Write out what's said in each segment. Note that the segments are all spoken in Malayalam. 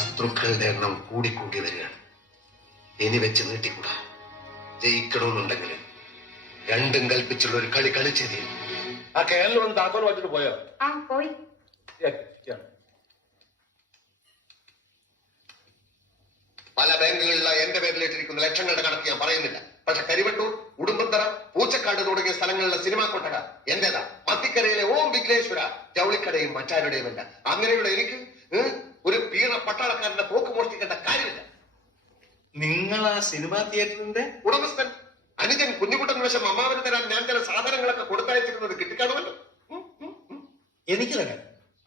ശത്രുക്കളുടെ എണ്ണം കൂടിക്കൂടി വരികയാണ്. ഇനി വെച്ച് നീട്ടിക്കൂടാ. ജയിക്കണമെന്നുണ്ടെങ്കിൽ രണ്ടും കൽപ്പിച്ചുള്ള ഒരു കളി കളിച്ചത് ആ കേരളം വന്ന് താക്കോൽ പോയോ? ആ പോയി. പല ബാങ്കുകളിലെ എന്റെ പേരിലിട്ടിരിക്കുന്ന ലക്ഷങ്ങളുടെ കണക്ക് ഞാൻ പറയുന്നില്ല. പക്ഷെ കരിവട്ടൂർ ഉടുമ്പത്തറ പൂച്ചക്കാട് തുടങ്ങിയ സ്ഥലങ്ങളിലെ സിനിമാ കൊട്ടക എന്റേതാ മത്തിക്കരയിലെ ഓം വിഘ്നേശ്വര ജൗളിക്കടയും മറ്റാരുടെയുമല്ല അങ്ങനെയുള്ള എനിക്ക് നിങ്ങൾ ആ സിനിമാ തിയേറ്ററിന്റെ ഉടമസ്ഥൻ. അനുജൻ കുഞ്ഞുകുട്ടൻ വശം അമ്മാവന് തരാൻ ഞാൻ ചില സാധനങ്ങളൊക്കെ കൊടുത്തയച്ചിരുന്നത് കിട്ടിക്കാണുമല്ലോ. എനിക്ക് തരാം.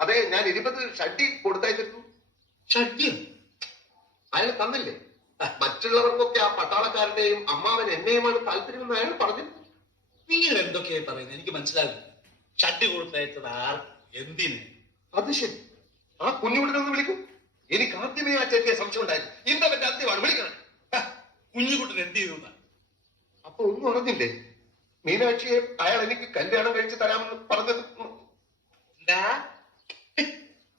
അതെ ഞാൻ ഇരുപത് ഷഡ്ഡി കൊടുത്തയച്ചിരുന്നു. ഷഡ്യം അയാൾ തന്നില്ലേ? മറ്റുള്ളവർക്കൊക്കെ ആ പട്ടാളക്കാരുടെയും അമ്മാവൻ എന്നെയുമാണ് താല്പര്യമെന്ന് അയാൾ പറഞ്ഞു. നിങ്ങൾ എന്തൊക്കെയായി പറയുന്നത്? എനിക്ക് മനസ്സിലാകും ഷഡ്ഡി കൊടുത്തയച്ചത് ആർ? എന്തിന്? അത് ശരി. ആ കുഞ്ഞുകുട്ടനൊന്ന് വിളിക്കും. എനിക്ക് ആദ്യമേ ആ ചേച്ചിയെ സംശയം ഉണ്ടായിരുന്നു. ഇന്നവന്റെ അന്ത്യമാണ്. വിളിക്കണം. കുഞ്ഞുകുട്ടൻ എന്ത് ചെയ്തു? അപ്പൊ ഒന്നും അറിഞ്ഞില്ലേ? മീനാക്ഷിയെ അയാൾ എനിക്ക് കല്യാണം കഴിച്ച് തരാമെന്ന് പറഞ്ഞത് എന്താ?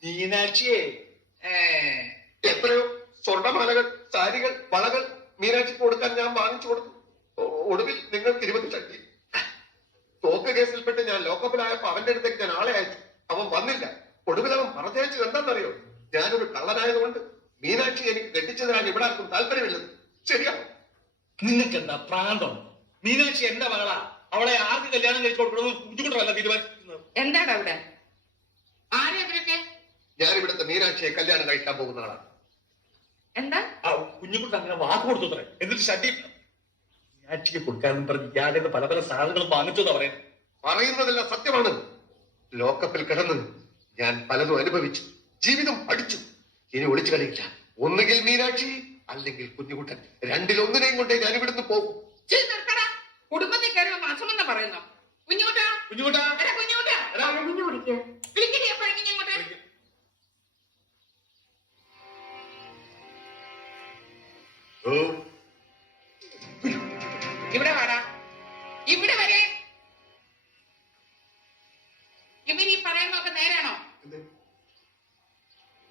മീനാക്ഷിയെ. എത്രയോ സ്വർണമാലകൾ സാരികൾ വളകൾ മീനാക്ഷിക്ക് കൊടുക്കാൻ ഞാൻ വാങ്ങിച്ചു കൊടുത്തു. ഒടുവിൽ നിങ്ങൾക്ക് ഇരുപത് ശക്തി. തോക്ക് കേസിൽപ്പെട്ട് ഞാൻ ലോക്കപ്പിലായപ്പോ അവന്റെ അടുത്തേക്ക് ഞാൻ ആളെ അയച്ചു. അവൻ വന്നില്ല. ഒടുവിൽ അവൻ പറഞ്ഞയച്ചത് എന്താണെന്നറിയോ? ഞാനൊരു കള്ളനായതുകൊണ്ട് മീനാക്ഷി എനിക്ക് കെട്ടിച്ചു തരാൻ ഇവിടെ ആർക്കും താല്പര്യമില്ലെന്ന്. ശരിയാ? നിങ്ങൾക്ക് എന്താ പ്രാന്തം? മീനാക്ഷി എന്റെ മകളാ. അവളെ ആർക്ക് കല്യാണം കഴിച്ചു കൊടുക്കണമെന്ന് ബുദ്ധിമുട്ടല്ല തീരുമാനിക്കുന്നത് എന്താണ് അവിടെ? ആരെ അവരൊക്കെ ഞാൻ ഇവിടുത്തെ മീനാക്ഷിയെ കല്യാണം കഴിക്കാൻ പോകുന്ന ആളാണ് എന്താ? ആ കുഞ്ഞുകുട്ടൻ അങ്ങനെ വാക്ക് കൊടുത്തു അത്രേ. എന്നിട്ട് ഷഡ്ഡി മീനാക്ഷിക്ക് കൊടുക്കാനും പറഞ്ഞ് ഇയാളുടെ പല പല സാധനങ്ങളും വാങ്ങിച്ചതാ പറയുന്നത്. പറയുന്നതെല്ലാം സത്യമാണ്. ലോക്കപ്പിൽ കിടന്ന് ഞാൻ പലതും അനുഭവിച്ചു. ജീവിതം പഠിച്ചു. ഇനി ഒളിച്ചു കളിയില്ല. ഒന്നുകിൽ മീനാക്ഷി അല്ലെങ്കിൽ കുഞ്ഞുകുട്ടൻ രണ്ടിലൊന്നിനെയും കൊണ്ടേ ഞാൻ ഇവിടുന്ന് പോകും. കുടുംബത്തിൽ കയറി മാസമെന്ന് പറയുന്നു? കുഞ്ഞുകുട്ടാ. കുഞ്ഞുകുട്ടാ. കുഞ്ഞുകുട്ടാ. ഇവിടെ വാടാ. ഇവിടെ വരെ. ഇവൻ ഈ നേരാണോ? എന്ത്?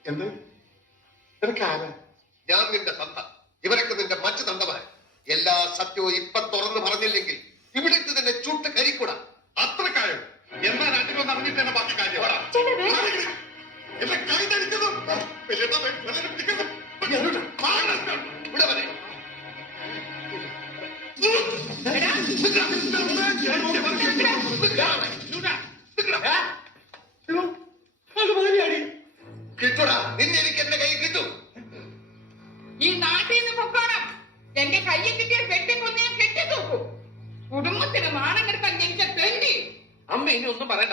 എന്ത്? നിനക്ക് ആരാ? ഞാൻ നിന്റെ തന്ത. ഇവരൊക്കെ നിന്റെ മറ്റു തന്തമാര്. എല്ലാ സത്യവും ഇപ്പൊ തുറന്നു പറഞ്ഞില്ലെങ്കിൽ ഇവിടെ തന്നെ ചുട്ട് കരിക്കൂടാ. അത്ര കാര്യം എന്താ നാട്ടിൽ വന്ന് അറിഞ്ഞിട്ട് തന്നെ ബാക്കി കാര്യം. എന്നെ പിടിക്കുന്നു. മാറണം. ഇവിടെ വരെ. കിട്ടൂടാ. നിന്നെ എനിക്ക് കൈ നാട്ടിൽ നിന്ന് പൊക്കോണം. എന്റെ കയ്യിൽ കിട്ടിയ വെട്ടിക്കൊന്ന് ഞാൻ കെട്ടി തൂക്കും കുടുംബത്തിന് നാണം കെടുത്താൻ ജനിച്ച തെണ്ടി അമ്മ ഇനി ഒന്നും പറയണ്ട.